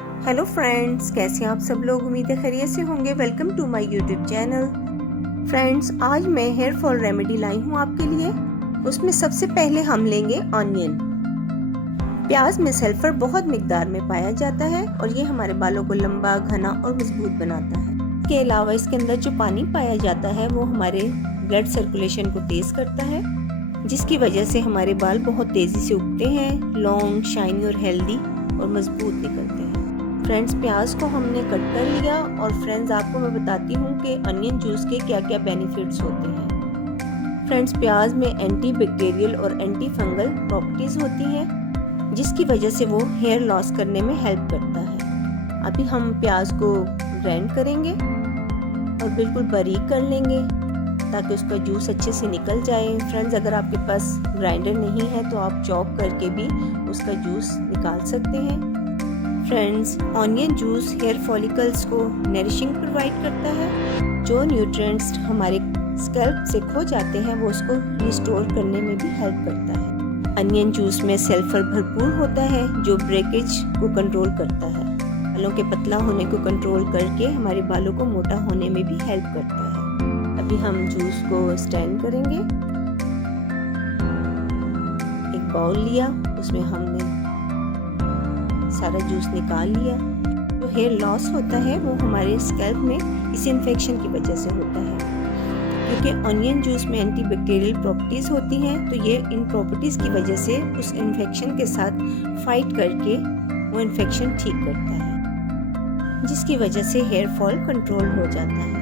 Hello friends, कैसे हैं आप सब लोग। उम्मीद है खैरियत से होंगे। Welcome to my YouTube channel. Friends, आज मैं हेयर फॉल रेमेडी लाई हूँ आपके लिए। उसमें सबसे पहले हम लेंगे ऑनियन। प्याज में सल्फर बहुत मिकदार में पाया जाता है और ये हमारे बालों को लंबा, घना और मजबूत बनाता है। इसके अलावा इसके अंदर जो पानी पाया जाता है वो हमारे ब्लड सर्कुलेशन को तेज करता है, जिसकी वजह से हमारे बाल बहुत तेजी से उगते हैं, लॉन्ग, शाइनी और हेल्दी और मजबूत निकलते हैं। फ्रेंड्स, प्याज को हमने कट कर लिया और फ्रेंड्स आपको मैं बताती हूँ कि अनियन जूस के क्या क्या बेनिफिट्स होते हैं। फ्रेंड्स, प्याज में एंटी बैक्टीरियल और एंटी फंगल प्रॉपर्टीज होती हैं, जिसकी वजह से वो हेयर लॉस करने में हेल्प करता है। अभी हम प्याज को ग्राइंड करेंगे और बिल्कुल बारीक कर लेंगे ताकि उसका जूस अच्छे से निकल जाए। फ्रेंड्स, अगर आपके पास ग्राइंडर नहीं है तो आप चॉप करके भी उसका जूस निकाल सकते हैं। Friends, onion juice hair follicles को नरिशिंग प्रोवाइड करता है। जो न्यूट्रिएंट्स हमारे स्कैल्प से खो जाते हैं वो उसको रिस्टोर करने में भी हेल्प करता है। अनियन जूस में सल्फर भरपूर होता है जो ब्रेकेज को कंट्रोल करता है। बालों के पतला होने को कंट्रोल करके हमारे बालों को मोटा होने में भी हेल्प करता है। अभी हम जूस को स्टैंड करेंगे। एक बाउल लिया, उसमें हमने सारा जूस निकाल लिया। जो हेयर लॉस होता है वो हमारे स्कैल्प में इस इन्फेक्शन की वजह से होता है, क्योंकि ऑनियन जूस में एंटी बैक्टीरियल प्रॉपर्टीज होती हैं। तो ये इन प्रॉपर्टीज की वजह से उस इन्फेक्शन के साथ फाइट करके वो इन्फेक्शन ठीक करता है, जिसकी वजह से हेयर फॉल कंट्रोल हो जाता है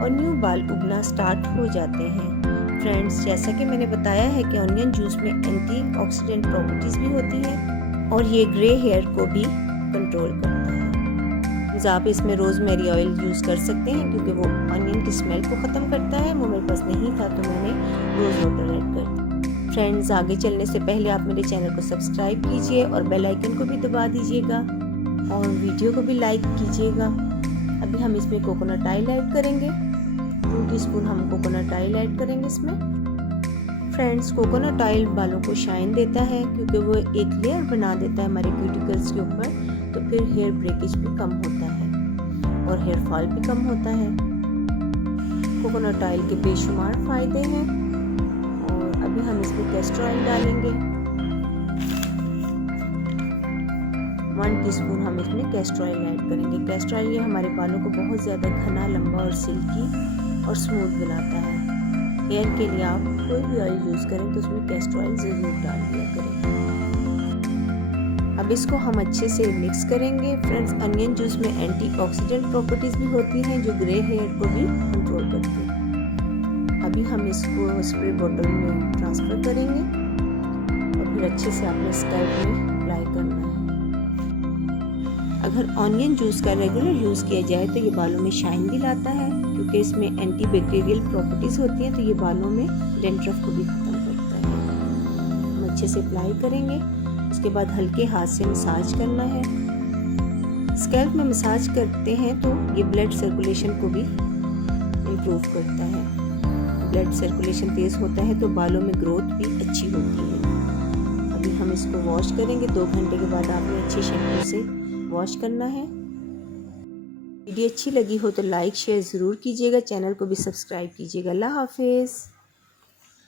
और न्यू बाल उगना स्टार्ट हो जाते हैं। फ्रेंड्स, जैसा कि मैंने बताया है कि ऑनियन जूस में एंटीऑक्सीडेंट प्रॉपर्टीज भी होती हैं और ये ग्रे हेयर को भी कंट्रोल करता है। आप इसमें रोजमेरी ऑयल यूज कर सकते हैं क्योंकि वो ऑनियन की स्मेल को खत्म करता है। वो मेरे पास नहीं था तो मैंने रोज वाटर ऐड कर दिया। फ्रेंड्स, आगे चलने से पहले आप मेरे चैनल को सब्सक्राइब कीजिए और बेल आइकन को भी दबा दीजिएगा और वीडियो को भी लाइक कीजिएगा। अभी हम इसमें कोकोनट ऑयल ऐड करेंगे। 2 टीस्पून हम कोकोनट ऑयल ऐड करेंगे इसमें। फ्रेंड्स, कोकोनट ऑयल बालों को शाइन देता है क्योंकि वो एक लेयर बना देता है हमारे क्यूटिकल्स के ऊपर, तो फिर हेयर ब्रेकेज भी कम होता है और हेयर फॉल भी कम होता है। कोकोनट ऑयल के बेशुमार फायदे हैं। और अभी हम इसमें कैस्टर ऑयल डालेंगे। 1 टीस्पून हम इसमें कैस्टर ऑयल ऐड करेंगे। कैस्टर ऑयल ये हमारे बालों को बहुत ज़्यादा घना, लंबा और सिल्की और स्मूथ बनाता है। हेयर के लिए आप कोई भी ऑयल यूज़ करें तो उसमें कैस्टर ऑयल ज़रूर डाल दिया करें। अब इसको हम अच्छे से मिक्स करेंगे। फ्रेंड्स, अनियन जूस में एंटीऑक्सीडेंट प्रॉपर्टीज़ भी होती हैं जो ग्रे हेयर को भी कंट्रोल करती हैं। अभी हम इसको स्प्रे बॉटल में ट्रांसफ़र करेंगे और फिर अच्छे से अपने स्कैल्प में अप्लाई करना है। अगर ऑनियन जूस का रेगुलर यूज़ किया जाए तो ये बालों में शाइन भी लाता है, क्योंकि इसमें एंटी बैक्टीरियल प्रॉपर्टीज़ होती हैं, तो ये बालों में डैंड्रफ को भी ख़त्म करता है। हम अच्छे से अप्लाई करेंगे। उसके बाद हल्के हाथ से मसाज करना है। स्कैल्प में मसाज करते हैं तो ये ब्लड सर्कुलेशन को भी इम्प्रूव करता है। ब्लड सर्कुलेशन तेज़ होता है तो बालों में ग्रोथ भी अच्छी होती है। अभी हम इसको वॉश करेंगे। 2 घंटे के बाद आपने अच्छे शैम्पू से वॉश करना है। वीडियो अच्छी लगी हो तो लाइक शेयर ज़रूर कीजिएगा। चैनल को भी सब्सक्राइब कीजिएगा। अल्लाह हाफिज़।